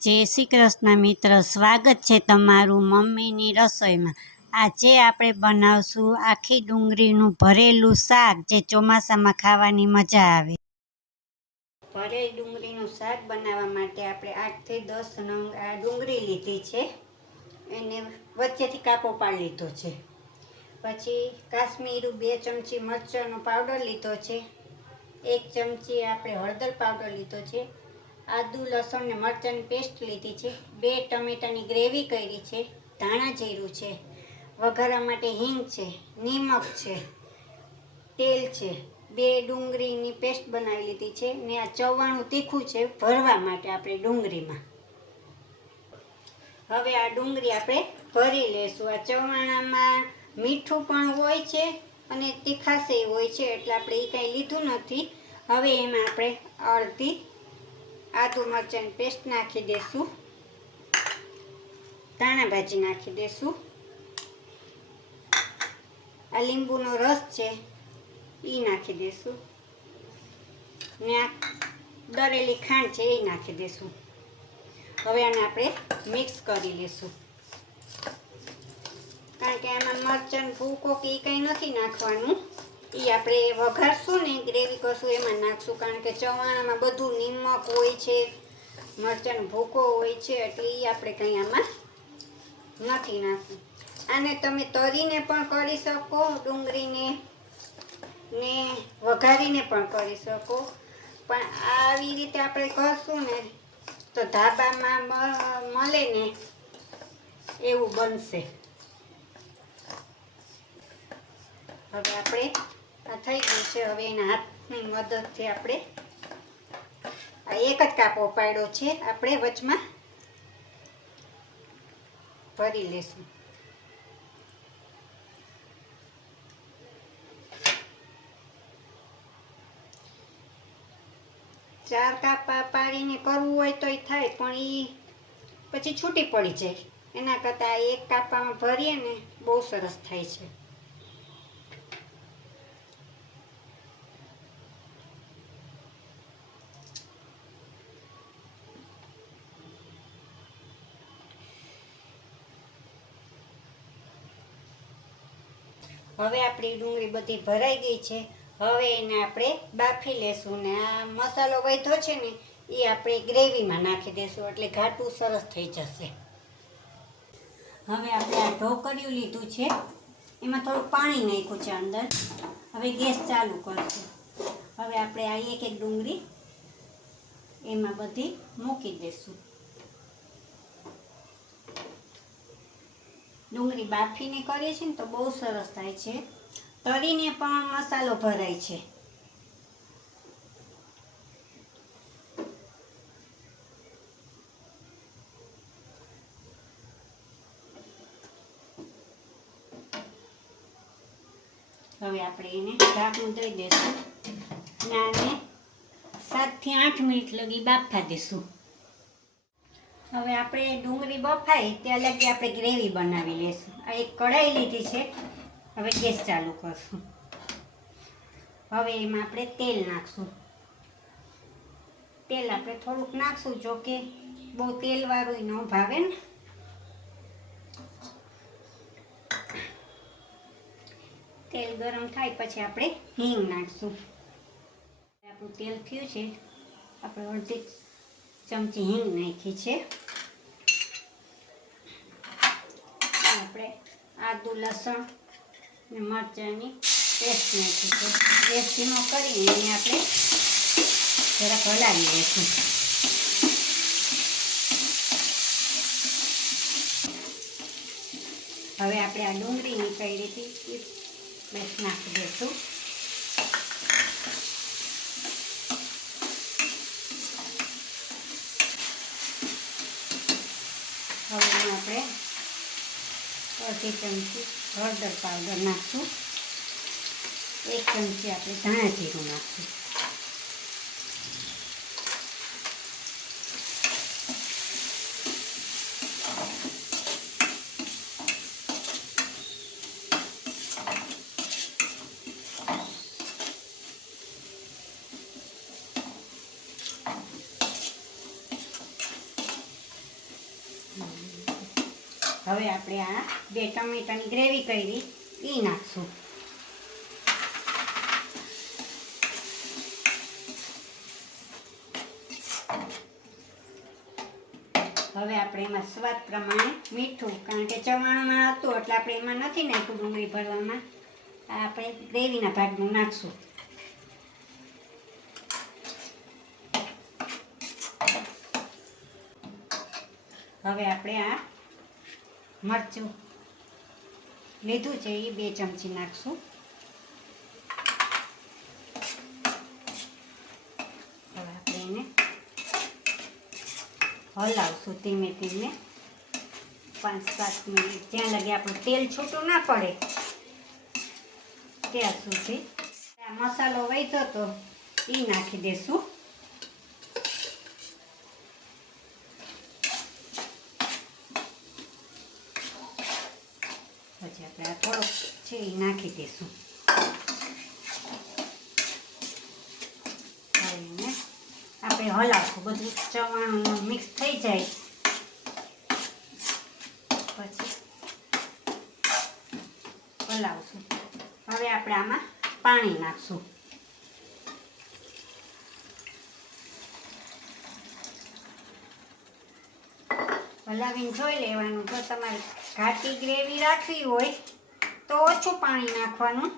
જય શ્રી કૃષ્ણ મિત્ર, સ્વાગત છે તમારું મમ્મીની રસોઈમાં। આજે આપણે બનાવશું આખી ડુંગળીનું ભરેલું શાક, જે ચોમાસામાં ખાવાની મજા આવે। ભરેલી ડુંગળીનું શાક બનાવવા માટે આપણે 8 થી 10 નંગ આ ડુંગળી લીધી છે, એને વચ્ચેથી કાપો પાડી લીધો છે। પછી કાશ્મીરી 2 ચમચી મરચાંનો પાવડર લીધો છે, 1 ચમચી આપણે હળદર પાવડર લીધો છે, આદુ લસણ ને મરચાંની પેસ્ટ લીધી છે, 2 ટમેટાની ગ્રેવી કરી છે, ધાણા જીરું છે, વઘારવા માટે હિંગ છે, નિમક છે, તેલ છે, 2 ડુંગળીની પેસ્ટ બનાવી લીધી છે ને આ ચવાણું તીખું છે ભરવા માટે આપણે ડુંગળીમાં। હવે આ ડુંગળી આપણે ભરી લેશું। આ ચવાણામાં મીઠું પણ હોય છે અને તીખાશ હોય છે, એટલે આપણે એ કાંઈ લીધું નથી। હવે એમાં આપણે અડધી આદુ મરચાંની પેસ્ટ નાખી દેશું, ધાણા ભાજી નાખી દેશું, આ લીંબુનો રસ છે એ નાખી દેશું ને આ દળેલી ખાંડ છે એ નાખી દેશું। હવે આને આપણે મિક્સ કરી લેશું, કારણ કે આમાં મરચાં ભૂકો કે એ કંઈ નથી નાખવાનું, એ આપણે વઘારશું ને ગ્રેવી કરશું એમાં નાખશું, કારણ કે ચવાણામાં બધું નિમક હોય છે, મરચાંનો ભૂકો હોય છે, એટલે એ આપણે કંઈ આમાં નથી નાખવું। આને તમે તરીને પણ કરી શકો, ડુંગળીને ને વઘારીને પણ કરી શકો, પણ આવી રીતે આપણે કરશું ને તો ધાબામાં મળે ને એવું બનશે। હવે આપણે આ થઈ ગયું છે। હવે એના હાથની મદદથી આપણે આ એક જ કાપો પાડ્યો છે, આપણે વચમાં ભરી લેશું। ચાર કાપા પાડીને કરવું હોય તો એ થાય, પણ એ પછી છૂટી પડી જાય, એના કરતાં એક કાપામાં ભરીએ ને બહુ સરસ થાય છે। હવે આપણી ડુંગળી બધી ભરાઈ ગઈ છે। હવે એને આપણે બાફી લેશું ને આ મસાલો વધ્યો છે ને એ આપણે ગ્રેવીમાં નાખી દેશું, એટલે ઘાટું સરસ થઈ જશે। હવે આપણે આ ઢોકળિયું લીધું છે, એમાં થોડું પાણી નાખ્યું છે અંદર। હવે ગેસ ચાલુ કરશું। હવે આપણે આ એક એક ડુંગળી એમાં બધી મૂકી દેશું। ડુંગળી બાફીને કરીએ છીએ ને તો બહુ સરસ થાય છે, તળીને પણ મસાલો ભરાય છે। હવે આપણે એને ઢાંકણું દઈ દઈશું અને આને 7 થી 8 મિનિટ લગી બાફવા દઈશું। હવે આપણે ડુંગળી બફાય ત્યાં લગી આપણે ગ્રેવી બનાવી લઈશું। આ એક કઢાઈ લીધી છે, હવે ગેસ ચાલુ કરશું। હવે એમાં આપણે તેલ નાખશું। તેલ આપણે થોડુંક નાખશું, જો કે બહુ તેલવાળું ન ભાવે ને। તેલ ગરમ થાય પછી આપણે હિંગ નાખશું। આપણું તેલ થયું છે, આપણે અડધી ચમચી હિંગ નાખી છે। આપણે આદુ લસણ ને મરચાંની પેસ્ટ નાખી છે। ગેસ ધીમો કરીને એને આપણે જરાક હલાવી લઈશું। હવે આપણે આ ડુંગળીની કઈ રીતે પેસ્ટ નાખી દઈશું। હવે એમાં આપણે અડધી ચમચી હળદર પાવડર નાખશું, 1 ચમચી આપણે ધાણા જીરું નાખશું। હવે આપણે આ 2 ટમેટાની ગ્રેવી કરી એ નાખશું. હવે આપણે એમાં સ્વાદ પ્રમાણે મીઠું, કારણ કે ચવાણમાં હતું એટલે આપણે એમાં નથી નાખ્યું ડુંગળી ભરવામાં. આ આપણે ગ્રેવીના ભાગનું નાખશું. હવે આપણે આ મરચું લીધું છે એ 2 ચમચી નાખશું. હવે આપણે એને હલાવશું ધીમે ધીમે 5-7 મિનિટ, જ્યાં લગી આપણું તેલ છૂટું ના પડે ત્યાં સુધી. આ મસાલો વધ્યો તો એ નાખી દેશું. પછી આપણે આ થોડોક છે એ નાખી દઈશું. એને આપણે હલાવશું, બધું ચવાણું મિક્સ થઈ જાય પછી હલાવશું. હવે આપણે આમાં પાણી નાખશું. હલાવીને જોઈ લેવાનું. જો તમારે ઘાટી ગ્રેવી રાખવી હોય તો ઓછું પાણી નાખવાનું,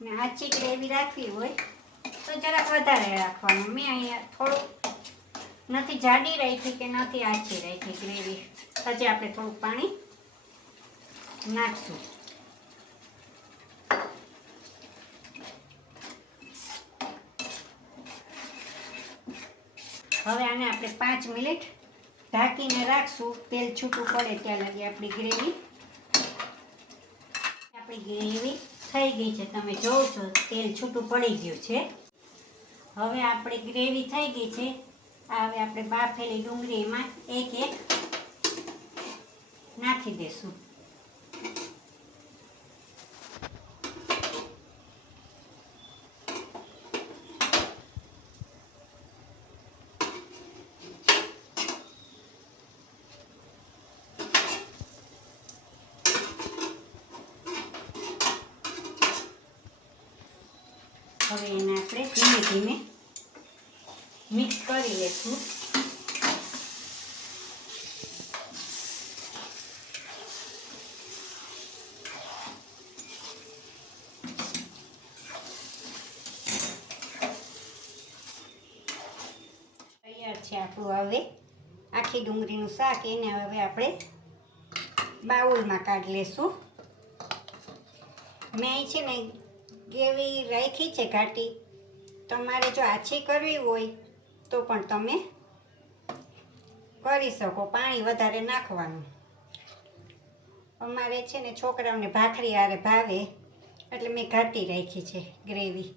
ને આછી ગ્રેવી રાખવી હોય તો જરાક વધારે રાખવાનું. મેં અહીંયા થોડુંક નથી જાડી રાખી કે નથી આછી રાખી ગ્રેવી, પછી આપણે થોડુંક પાણી નાખશું. હવે આને આપણે 5 મિનિટ ઢાંકીને રાખશું. તેલ છૂટું પડે ત્યાં લગી આપણી ગ્રેવી થઈ ગઈ છે. તમે જોવો છો તેલ છૂટું પડી ગયું છે. હવે આપણી ગ્રેવી થઈ ગઈ છે. હવે આપણે બાફેલી ડુંગળીમાં એક નાખી દઈશું. હવે એને આપણે ધીમે ધીમે મિક્સ કરી લઈશું. તૈયાર છે આપણું હવે આખી ડુંગળીનું શાક. એને હવે આપણે બાઉલમાં કાઢી લેશું. મેં છે ને ગ્રેવી રાખી છે ઘાટી. તમારે જો આછી કરવી હોય તો પણ તમે કરી શકો, પાણી વધારે નાખવાનું. અમારે છે ને છોકરાઓને ભાખરી હારે ભાવે એટલે મેં ઘાટી રાખી છે ગ્રેવી.